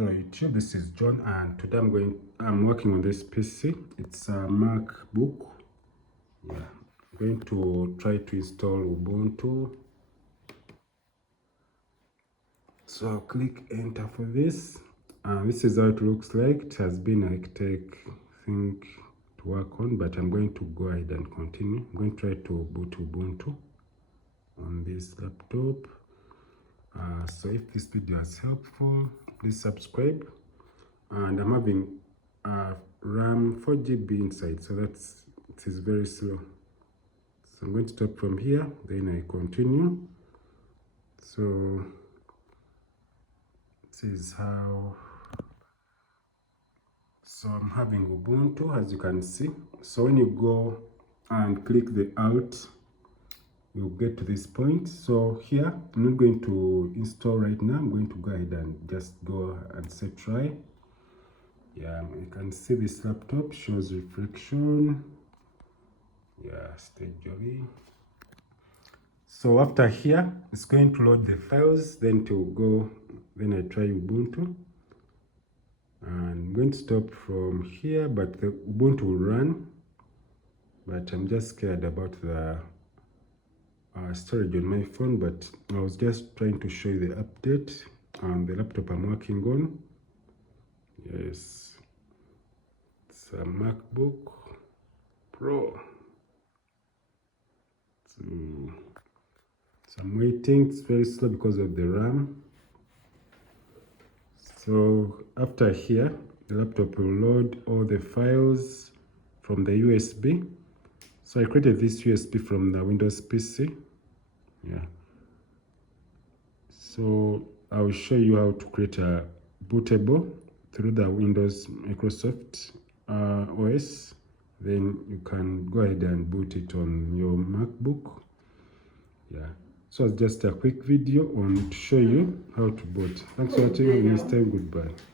Hello YouTube, this is John, and today I'm working on this PC. It's a MacBook. Yeah, I'm going to try to install Ubuntu. So I'll click enter for this. This is how it looks like. It has been a hectic thing to work on, but I'm going to go ahead and continue. I'm going to try to boot Ubuntu on this laptop. So if this video is helpful, please subscribe. And I'm having RAM 4 GB inside, so it is very slow. So I'm going to stop from here, then I continue. So this is how. So I'm having Ubuntu, as you can see. So when you go and click the Alt, you'll get to this point. So here, I'm not going to install right now. I'm going to go ahead and just go and say try. Yeah, you can see this laptop shows reflection. Yeah, stage joy. So after here, it's going to load the files, then I try Ubuntu. And I'm going to stop from here, but the Ubuntu will run. But I'm just scared about the storage on my phone, but I was just trying to show you the update on the laptop I'm working on. Yes, it's a MacBook Pro. So I'm waiting. It's very slow because of the RAM. So after here, the laptop will load all the files from the USB. So I created this USB from the Windows PC. Yeah. So I will show you how to create a bootable through the Windows Microsoft OS. Then you can go ahead and boot it on your MacBook. Yeah. So it's just a quick video on to show you how to boot. Thanks for watching. Next time, goodbye.